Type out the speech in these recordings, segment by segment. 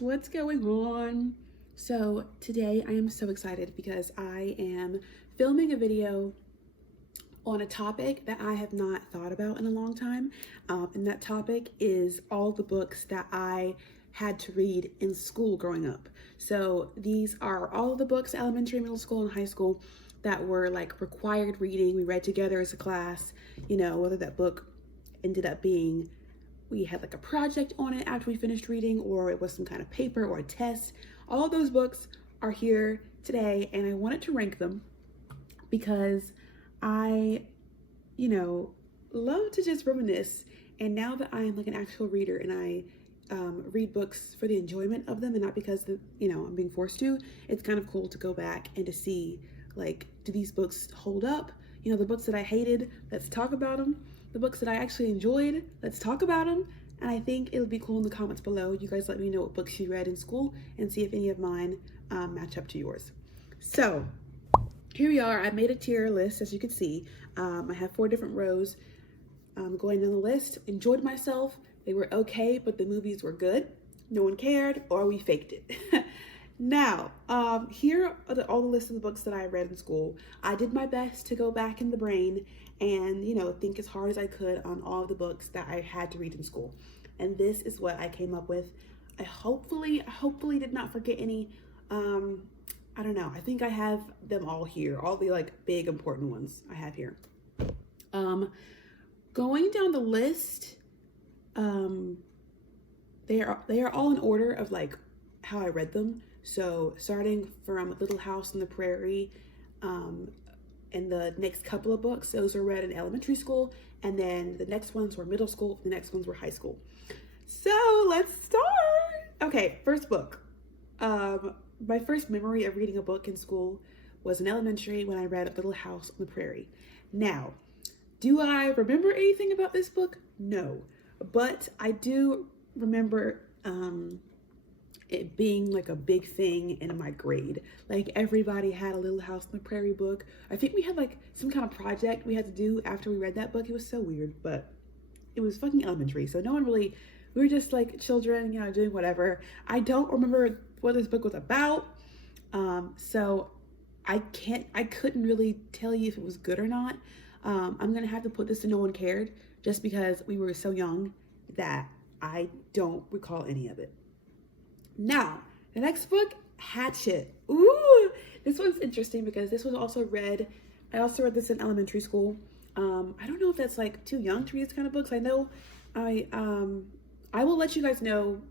lovies, what's going on? So today I am so excited because I am filming a video on a topic that I have not thought about in a long time. And that topic is all the books that I had to read in school growing up. So these are all of the books, elementary, middle school, and high school, that were like required reading. We read together as a class, whether that book ended up being we had like a project on it after we finished reading, or it was some kind of paper or a test. All of those books are here today, and I wanted to rank them because I, love to just reminisce. And now that I'm like an actual reader and I read books for the enjoyment of them and not because I'm being forced to, it's kind of cool to go back and to see, like, do these books hold up? The books that I hated, let's talk about them. The books that I actually enjoyed, let's talk about them. And I think it would be cool in the comments below. You guys let me know what books you read in school and see if any of mine match up to yours. So here we are. I made a tier list, as you can see. I have 4 different rows going down the list. Enjoyed myself. They were okay, but the movies were good. No one cared, or we faked it. Now, here are all the lists of the books that I read in school. I did my best to go back in the brain and, think as hard as I could on all of the books that I had to read in school. And this is what I came up with. I hopefully did not forget any. I don't know. I think I have them all here. All the like big important ones I have here. Going down the list, they are all in order of like how I read them. So starting from Little House on the Prairie, and the next couple of books, those were read in elementary school, and then the next ones were middle school, the next ones were high school. So let's start. Okay, first book. My first memory of reading a book in school was in elementary when I read Little House on the Prairie. Now, do I remember anything about this book? No, but I do remember it being like a big thing in my grade. Like everybody had a Little House on the Prairie book. I think we had like some kind of project we had to do after we read that book. It was so weird, but it was fucking elementary. So no one really, we were just like children, doing whatever. I don't remember what this book was about. So I couldn't really tell you if it was good or not. I'm gonna have to put this in No One Cared just because we were so young that I don't recall any of it. Now, the next book, Hatchet. Ooh, this one's interesting because this was also read, I also read this in elementary school. I don't know if that's like too young to read this kind of books. I know I will let you guys know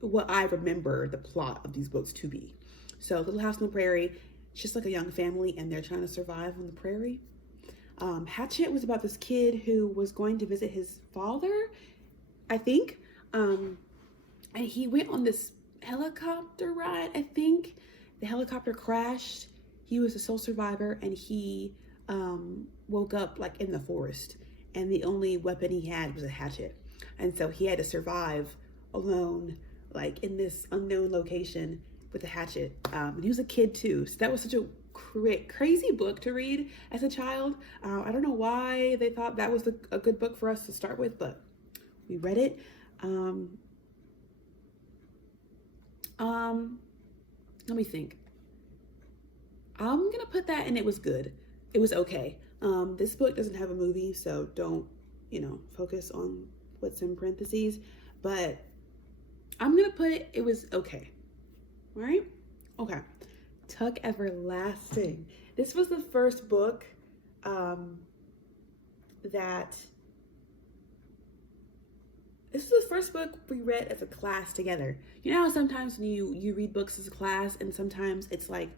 what I remember the plot of these books to be. So Little House on the Prairie, it's just like a young family and they're trying to survive on the prairie. Hatchet was about this kid who was going to visit his father, I think. And he went on this helicopter ride, I think. The helicopter crashed. He was the sole survivor, and he woke up like in the forest, and the only weapon he had was a hatchet. And so he had to survive alone, like in this unknown location with a hatchet. And he was a kid too, so that was such a crazy book to read as a child. I don't know why they thought that was a good book for us to start with, but we read it. Let me think. I'm gonna put that in it was good. It was okay. This book doesn't have a movie, so don't, focus on what's in parentheses, but I'm gonna put it was okay. All right? Okay. Tuck Everlasting. This was the first book this is the first book we read as a class together. You know how sometimes when you read books as a class, and sometimes it's like,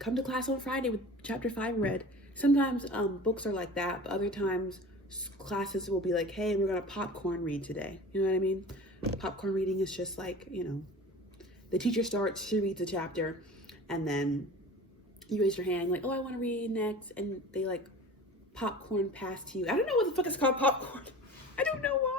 come to class on Friday with chapter 5 read. Sometimes books are like that, but other times classes will be like, hey, we're gonna popcorn read today. You know what I mean? Popcorn reading is just like, the teacher starts, she reads a chapter, and then you raise your hand like, oh, I want to read next, and they like popcorn pass to you. I don't know what the fuck it's called, popcorn. I don't know why.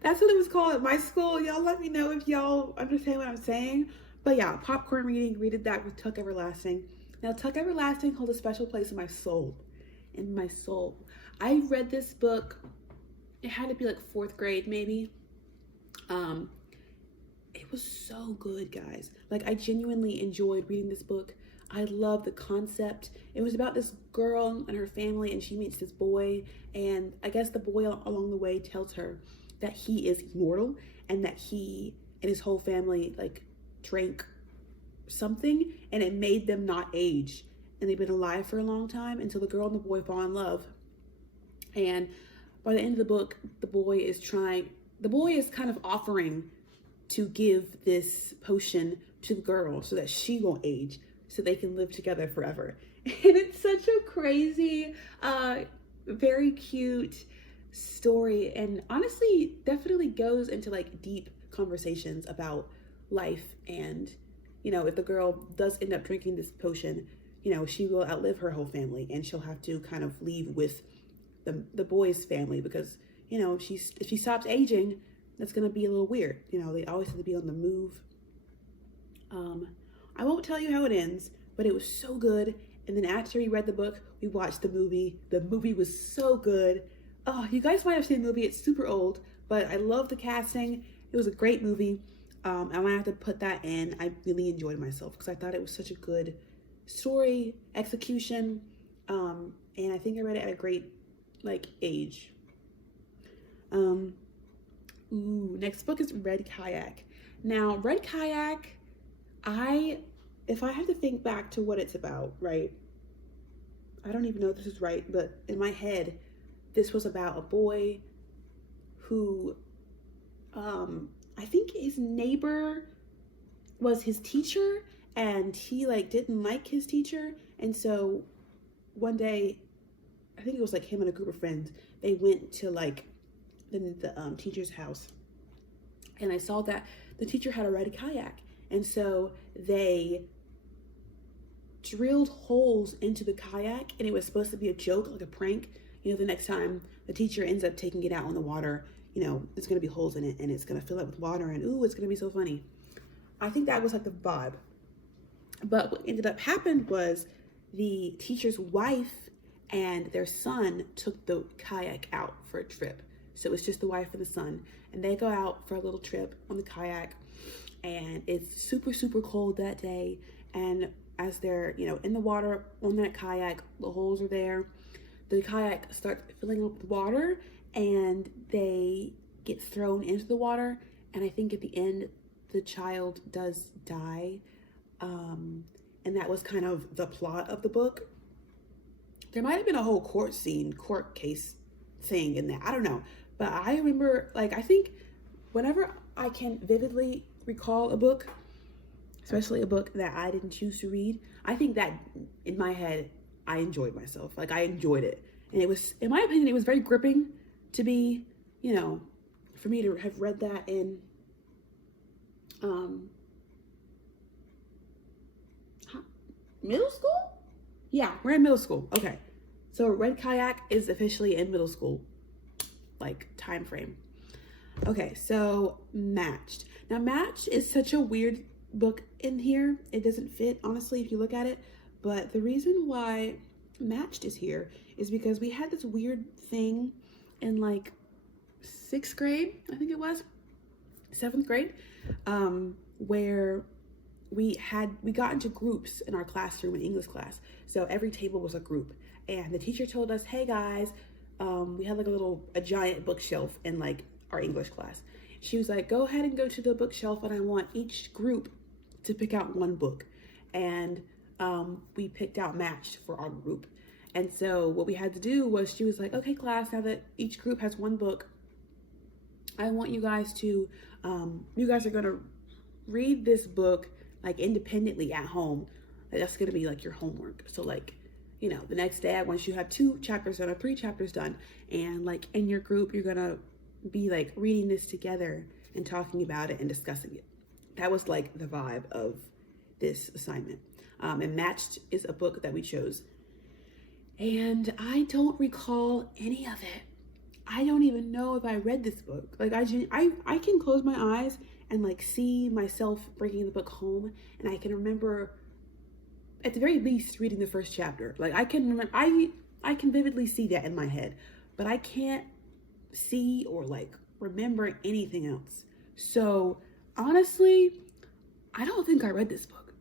That's what it was called at my school. Y'all let me know if y'all understand what I'm saying. But yeah, popcorn reading, read that with Tuck Everlasting. Now, Tuck Everlasting holds a special place in my soul. In my soul. I read this book, it had to be like 4th grade maybe. It was so good, guys. Like, I genuinely enjoyed reading this book. I love the concept. It was about this girl and her family, and she meets this boy, and I guess the boy along the way tells her that he is immortal and that he and his whole family like drank something and it made them not age, and they've been alive for a long time until the girl and the boy fall in love. And by the end of the book, the boy is kind of offering to give this potion to the girl so that she won't age, so they can live together forever. And it's such a crazy, very cute story, and honestly definitely goes into like deep conversations about life. And if the girl does end up drinking this potion, she will outlive her whole family, and she'll have to kind of leave with the boy's family, because if she stops aging, that's gonna be a little weird. They always have to be on the move. I won't tell you how it ends, but it was so good. And then after we read the book, we watched the movie. The movie was so good. Oh, you guys might have seen the movie. It's super old, but I love the casting. It was a great movie. I might have to put that in. I really enjoyed myself because I thought it was such a good story, execution, and I think I read it at a great age. Next book is Red Kayak. Now, Red Kayak, if I have to think back to what it's about, right? I don't even know if this is right, but in my head, this was about a boy who, I think his neighbor was his teacher, and he didn't like his teacher. And so one day, I think it was him and a group of friends, they went to the teacher's house, and I saw that the teacher had a red kayak, and so they drilled holes into the kayak, and it was supposed to be a joke, like a prank. The next time the teacher ends up taking it out on the water, there's gonna be holes in it, and it's gonna fill up with water, and ooh, it's gonna be so funny. I think that was the vibe. But what ended up happened was the teacher's wife and their son took the kayak out for a trip. So it was just the wife and the son, and they go out for a little trip on the kayak, and it's super, super cold that day. And as they're, in the water on that kayak, the holes are there. The kayak starts filling up with water, and they get thrown into the water. And I think at the end, the child does die. And that was kind of the plot of the book. There might have been a whole court case thing in that. I don't know. But I remember, I think whenever I can vividly recall a book, especially a book that I didn't choose to read, I think that in my head, I enjoyed myself. I enjoyed it. And it was, in my opinion, it was very gripping to be, for me to have read that in, middle school? Yeah, we're in middle school. Okay. So Red Kayak is officially in middle school, time frame. Okay, so Matched. Now, Matched is such a weird book in here. It doesn't fit, honestly, if you look at it. But the reason why Matched is here is because we had this weird thing in 6th grade, I think it was, 7th grade, where we got into groups in our classroom in English class. So every table was a group, and the teacher told us, hey guys, we had a giant bookshelf in our English class. She was like, go ahead and go to the bookshelf, and I want each group to pick out one book. And we picked out Matched for our group. And so what we had to do was, she was like, okay class, now that each group has one book, I want you guys to, you guys are gonna read this book independently at home. That's gonna be your homework. So the next day, once you have 2 chapters done or 3 chapters done, and in your group, you're gonna be reading this together and talking about it and discussing it. That was the vibe of this assignment. And Matched is a book that we chose. And I don't recall any of it. I don't even know if I read this book. I can close my eyes and see myself bringing the book home, and I can remember at the very least reading the first chapter. I can remember, I can vividly see that in my head, but I can't see or remember anything else. So honestly, I don't think I read this book.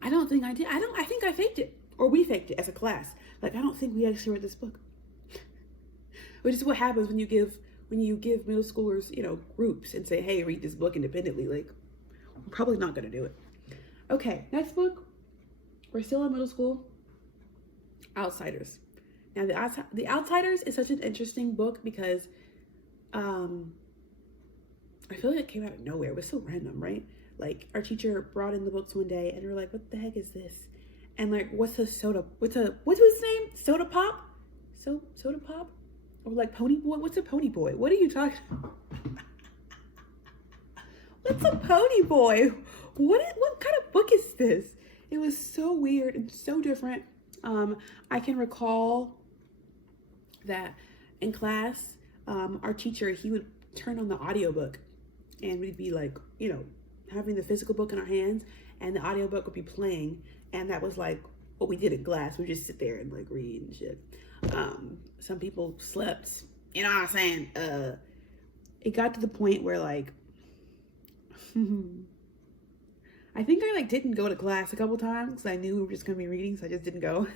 I don't think I did. I think I faked it, or we faked it as a class. Like, I don't think we actually read this book. Which is what happens when you give middle schoolers, groups and say, hey, read this book independently. Like, we're probably not going to do it. Okay, next book. We're still in middle school. Outsiders. Now, The Outsiders is such an interesting book because I feel like it came out of nowhere. It was so random, right? Like, our teacher brought in the books one day and we were like, what the heck is this? And like, what's his name? Soda Pop? Soda Pop? Or like Pony Boy? What's a Pony Boy? What are you talking about? What's a Pony Boy? What kind of book is this? It was so weird and so different. I can recall that in class, our teacher, he would turn on the audiobook and we'd be like, having the physical book in our hands and the audiobook would be playing. And that was like what we did in class. We just sit there and like read and shit. Some people slept, you know what I'm saying? It got to the point where like, I think I like didn't go to class a couple times because I knew we were just gonna be reading, so I just didn't go.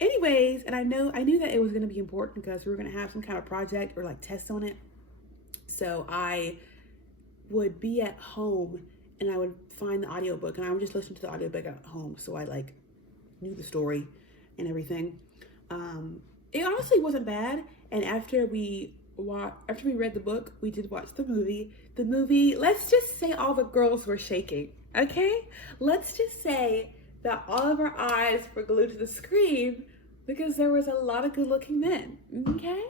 Anyways, and I knew that it was gonna be important because we were gonna have some kind of project or like test on it. So I would be at home and I would find the audiobook and I would just listen to the audiobook at home. So I like knew the story and everything. It honestly wasn't bad. And after we read the book, we did watch the movie. The movie, let's just say all the girls were shaking, okay? Let's just say that all of our eyes were glued to the screen because there was a lot of good-looking men, okay?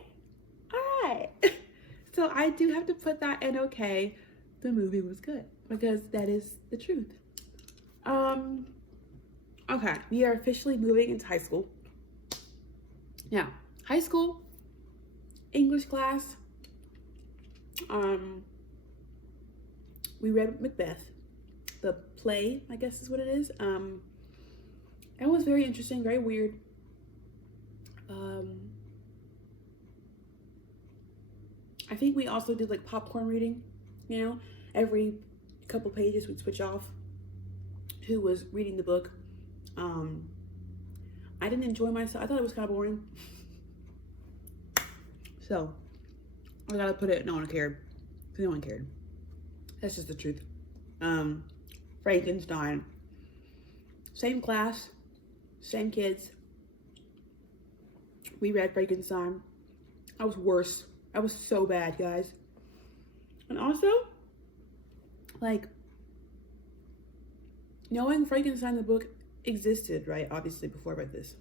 All right. So I do have to put that in, okay, the movie was good because that is the truth. Okay, we are officially moving into high school. Now, high school, English class, we read Macbeth, the play, I guess is what it is. It was very interesting, very weird. I think we also did like popcorn reading, every couple pages we'd switch off who was reading the book. I didn't enjoy myself. I thought it was kind of boring. So I gotta put it, no one cared. No one cared. That's just the truth. Frankenstein. Same class, same kids. We read Frankenstein. I was worse. I was so bad, guys. And also, like, knowing Frankenstein the book existed, right? Obviously, before I read this.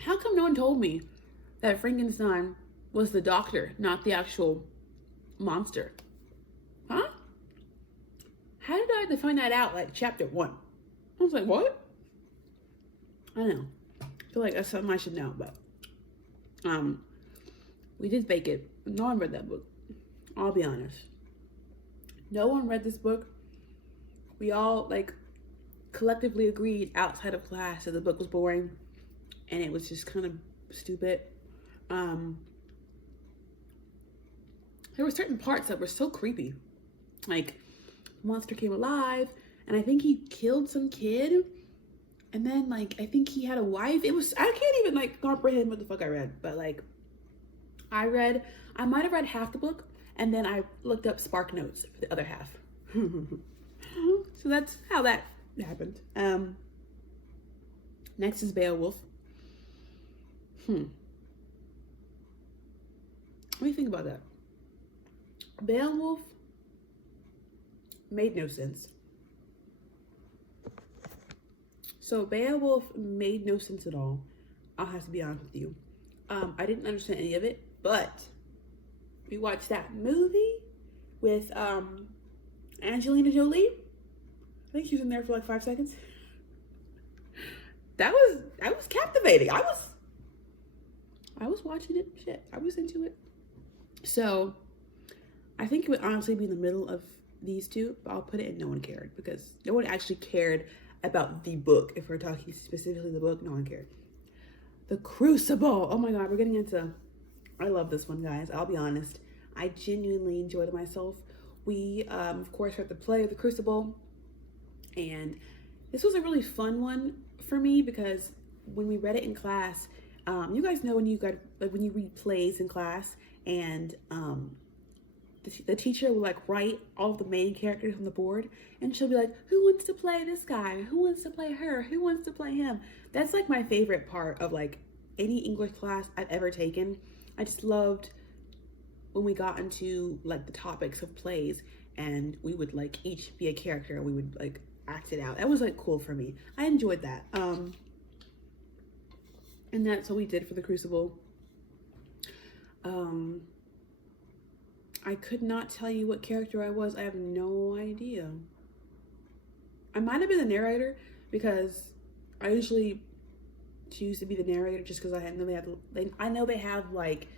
How come no one told me that Frankenstein was the doctor, not the actual monster? Huh? How did I have to find that out, like, chapter 1? I was like, what? I don't know. I feel like that's something I should know, but we did fake it. No one read that book. I'll be honest. No one read this book. We all, like, collectively agreed outside of class that the book was boring and it was just kind of stupid. There were certain parts that were so creepy. Like, the monster came alive and I think he killed some kid. And then, like, I think he had a wife. I can't even, like, comprehend what the fuck I read. But, like, I might have read half the book. And then I looked up Spark Notes for the other half. So that's how that happened. Next is Beowulf. What do you think about that? Beowulf made no sense. So Beowulf made no sense at all. I'll have to be honest with you. I didn't understand any of it, but we watched that movie with Angelina Jolie. I think she was in there for like 5 seconds. That was captivating. I was watching it. Shit, I was into it. So I think it would honestly be in the middle of these two, but I'll put it in no one cared because no one actually cared about the book. If we're talking specifically the book, no one cared. The Crucible. Oh my God, we're getting into, I love this one, guys. I'll be honest. I genuinely enjoyed myself. We, of course, read the play of The Crucible, and this was a really fun one for me because when we read it in class, you guys know when you read plays in class, and the teacher will like write all of the main characters on the board, and she'll be like, who wants to play this guy? Who wants to play her? Who wants to play him? That's like my favorite part of like any English class I've ever taken. I just loved when we got into like the topics of plays, and we would like each be a character and we would like act it out. That was like cool for me. I enjoyed that. And that's what we did for The Crucible. I could not tell you what character I was. I have no idea. I might have been the narrator because I usually choose to be the narrator just because I know they have like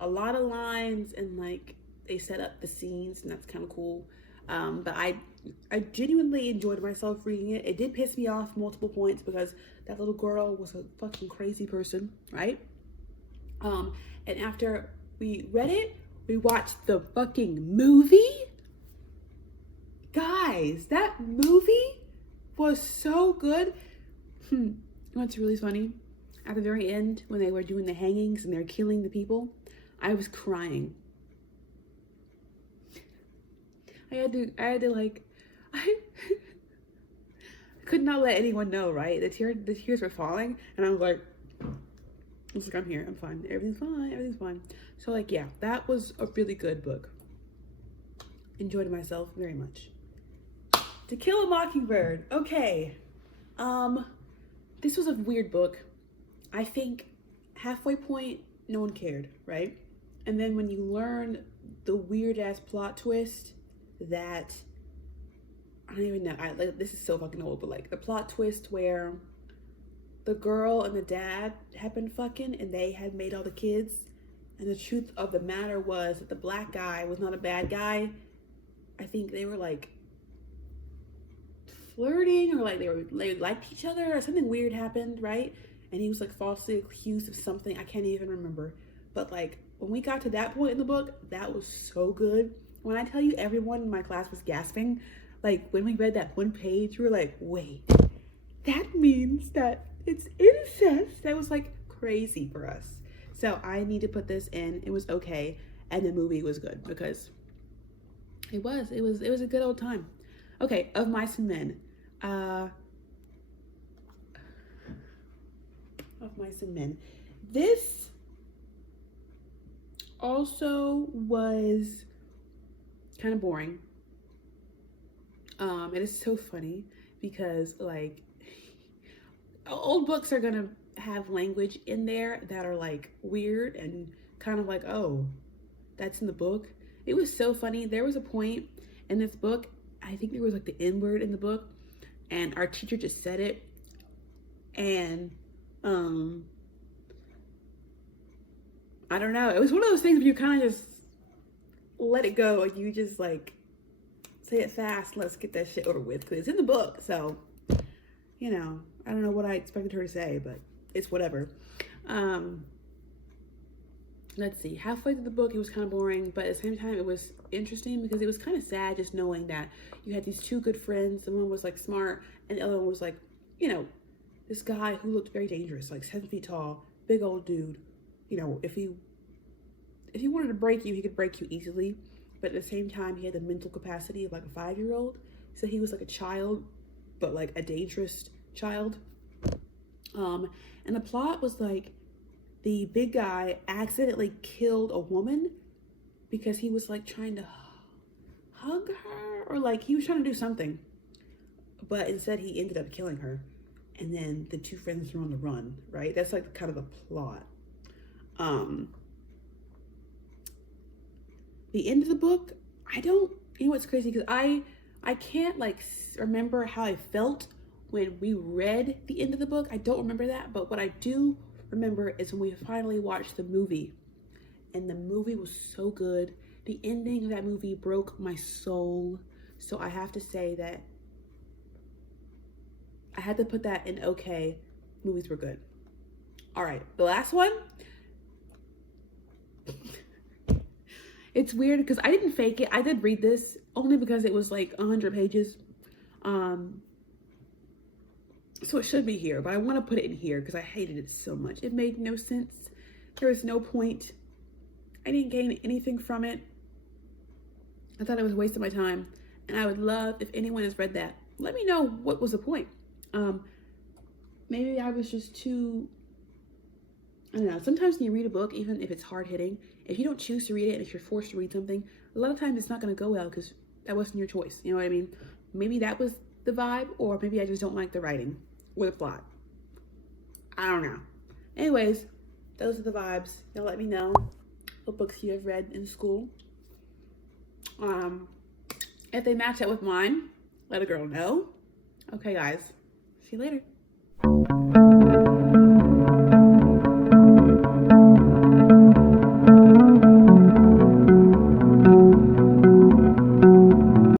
a lot of lines and like they set up the scenes, and that's kind of cool. But I genuinely enjoyed myself reading it. It did piss me off multiple points because that little girl was a fucking crazy person, right? And after we read it, we watched the fucking movie. Guys, that movie was so good. You know what's really funny? At the very end, when they were doing the hangings and they're killing the people, I was crying. I had to like, I could not let anyone know, right? The tears were falling, and I was like, I'm here, I'm fine, everything's fine. So like, yeah, that was a really good book. Enjoyed myself very much. To Kill a Mockingbird. Okay, this was a weird book. I think halfway point, no one cared, right? And then when you learn the weird ass plot twist that, I don't even know, this is so fucking old, but like the plot twist where the girl and the dad had been fucking and they had made all the kids, and the truth of the matter was that the black guy was not a bad guy. I think they were like flirting, or like they liked each other, or something weird happened, right? And he was like falsely accused of something. I can't even remember. But like when we got to that point in the book, that was so good. When I tell you everyone in my class was gasping, like when we read that one page, we were like, wait, that means that it's incest. That was like crazy for us. So I need to put this in. It was okay. And the movie was good because it was a good old time. Okay, Of Mice and Men. Of Mice and Men. This also was kind of boring. It is so funny because like old books are gonna have language in there that are like weird and kind of like, oh, that's in the book. It was so funny. There was a point in this book, I think there was like the N word in the book, and our teacher just said it, and I don't know, it was one of those things where you kind of just let it go and you just like say it fast, let's get that shit over with because it's in the book. So, you know, I don't know what I expected her to say, but it's whatever. Let's see, halfway through the book it was kind of boring, but at the same time it was interesting because it was kind of sad just knowing that you had these two good friends. The one was like smart and the other one was like, you know, this guy who looked very dangerous, like 7 feet tall, big old dude. You know, if he wanted to break you, he could break you easily, but at the same time he had the mental capacity of like a 5-year-old. So he was like a child, but like a dangerous child. And the plot was like the big guy accidentally killed a woman because he was like trying to hug her, or like he was trying to do something, but instead he ended up killing her, and then the two friends were on the run, right? That's like kind of the plot. The end of the book, you know what's crazy, because I can't like remember how I felt when we read the end of the book. I don't remember that, but what I do remember is when we finally watched the movie, and the movie was so good. The ending of that movie broke my soul. So I have to say that I had to put that in okay, movies were good. All right, the last one It's weird because I didn't fake it. I did read this only because it was like 100 pages. So it should be here, but I want to put it in here because I hated it so much. It made no sense. There was no point. I didn't gain anything from it. I thought it was a waste of my time. And I would love if anyone has read that. Let me know what was the point. Maybe I was just too, I don't know. Sometimes when you read a book, even if it's hard hitting, if you don't choose to read it and if you're forced to read something, a lot of times it's not going to go well because that wasn't your choice. You know what I mean? Maybe that was the vibe, or maybe I just don't like the writing or the plot. I don't know. Anyways, those are the vibes. Y'all let me know what books you have read in school. If they match up with mine, let a girl know. Okay, guys. See you later.